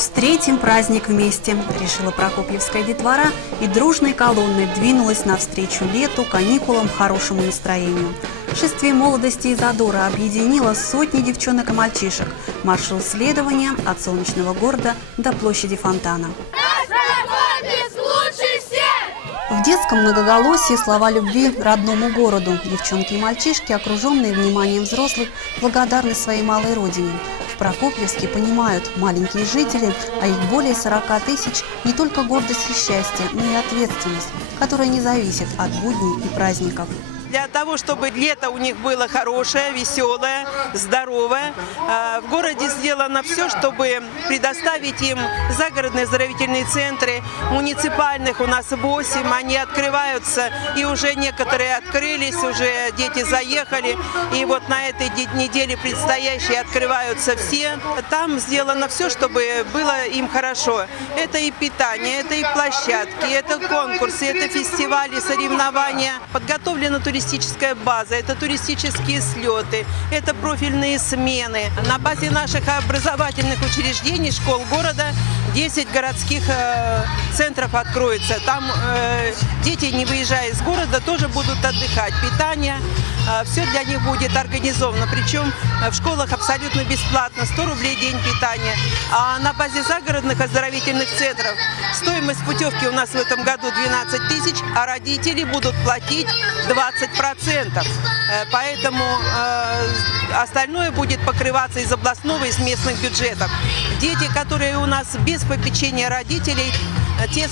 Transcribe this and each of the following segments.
Встретим праздник вместе, решила Прокопьевская детвора и дружной колонной двинулась навстречу лету, каникулам, хорошему настроению. Шествие молодости и задора объединило сотни девчонок и мальчишек. Маршрут следования от солнечного города до площади фонтана. В детском многоголосии слова любви родному городу. Девчонки и мальчишки, окруженные вниманием взрослых, благодарны своей малой родине. Прокопьевске понимают маленькие жители, а их более 40 тысяч, не только гордость и счастье, но и ответственность, которая не зависит от будней и праздников для того, чтобы лето у них было хорошее, веселое, здоровое. А, в городе сделано все, чтобы предоставить им загородные оздоровительные центры. Муниципальных у нас 8, они открываются, и уже некоторые открылись, уже дети заехали. И вот на этой неделе предстоящей открываются все. Там сделано все, чтобы было им хорошо. Это и питание, это и площадки, это конкурсы, это фестивали, соревнования. Подготовлена туристическая туристическая база, это туристические слеты, это профильные смены. На базе наших образовательных учреждений, школ города 10 городских э, центров откроется. Там э, дети, не выезжая из города, тоже будут отдыхать. Питание, э, все для них будет организовано. Причем в школах абсолютно бесплатно, 100 рублей день питания. А на базе загородных оздоровительных центров стоимость путевки у нас в этом году 12 тысяч, а родители будут платить 20 процентов. Поэтому остальное будет покрываться из областного, из местных бюджетов. Дети, которые у нас без попечения родителей, те 100%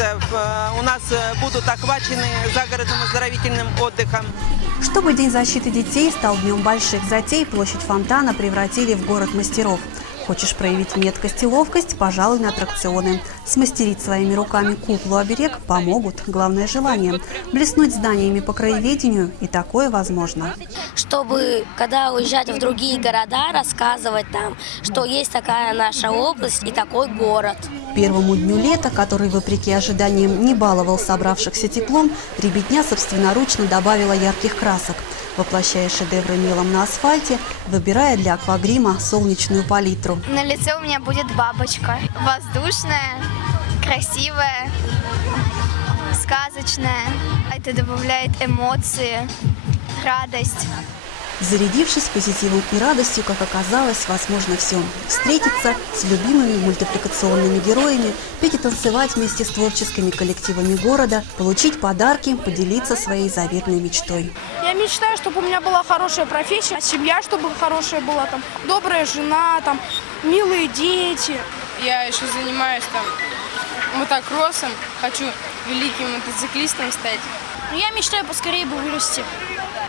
э, у нас э, будут охвачены загородным оздоровительным отдыхом. Чтобы День защиты детей стал днем больших затей, площадь фонтана превратили в город мастеров – Хочешь проявить меткость и ловкость – пожалуй, на аттракционы. Смастерить своими руками куклу-оберег помогут. Главное желание – блеснуть знаниями по краеведению, и такое возможно. Чтобы, когда уезжать в другие города, рассказывать там, что есть такая наша область и такой город. Первому дню лета, который, вопреки ожиданиям, не баловал собравшихся теплом, ребятня собственноручно добавила ярких красок – воплощая шедевры мелом на асфальте, выбирая для аквагрима солнечную палитру. На лице у меня будет бабочка. Воздушная, красивая, сказочная. Это добавляет эмоции, радость. Зарядившись позитивом и радостью, как оказалось, возможно все. Встретиться с любимыми мультипликационными героями, петь и танцевать вместе с творческими коллективами города, получить подарки, поделиться своей заветной мечтой. Я мечтаю, чтобы у меня была хорошая профессия, семья, чтобы хорошая была, там, добрая жена, там, милые дети. Я еще занимаюсь там мотокроссом, хочу великим мотоциклистом стать. Ну, я мечтаю поскорее бы вырасти.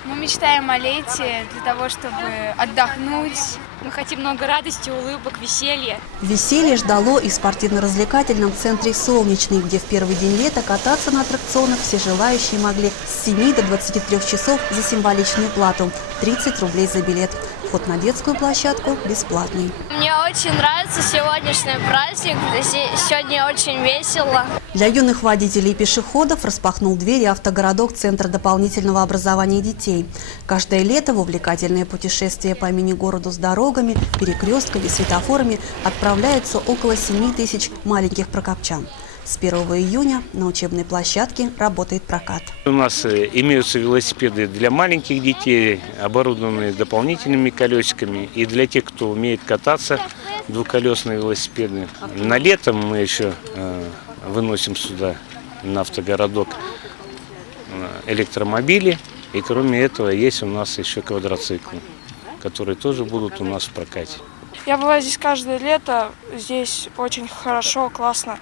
Мы мечтаем о лете для того, чтобы отдохнуть. Мы хотим много радости, улыбок, веселья. Веселье ждало и в спортивно-развлекательном центре «Солнечный», где в первый день лета кататься на аттракционах все желающие могли с 7 до 23 часов за символичную плату – 30 рублей за билет. Вход на детскую площадку бесплатный. Мне очень нравится сегодняшний праздник. Сегодня очень весело. Для юных водителей и пешеходов распахнул двери автогородок Центра дополнительного образования детей. Каждое лето в увлекательное путешествие по мини-городу с дорогами, перекрестками, светофорами отправляются около 7 тысяч маленьких прокопчан. С 1 июня на учебной площадке работает прокат. У нас э, имеются велосипеды для маленьких детей, оборудованные дополнительными колесиками. И для тех, кто умеет кататься, двухколесные велосипеды. На лето мы еще э, выносим сюда, на автогородок, э, электромобили. И кроме этого есть у нас еще квадроциклы, которые тоже будут у нас в прокате. Я бываю здесь каждое лето, здесь очень хорошо, классно.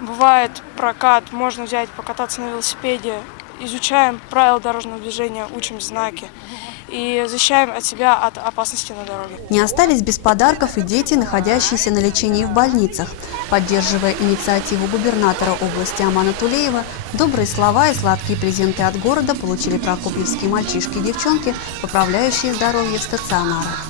Бывает прокат, можно взять, покататься на велосипеде. Изучаем правила дорожного движения, учим знаки и защищаем от себя от опасности на дороге. Не остались без подарков и дети, находящиеся на лечении в больницах. Поддерживая инициативу губернатора области Амана Тулеева, добрые слова и сладкие презенты от города получили прокопьевские мальчишки и девчонки, поправляющие здоровье в стационарах.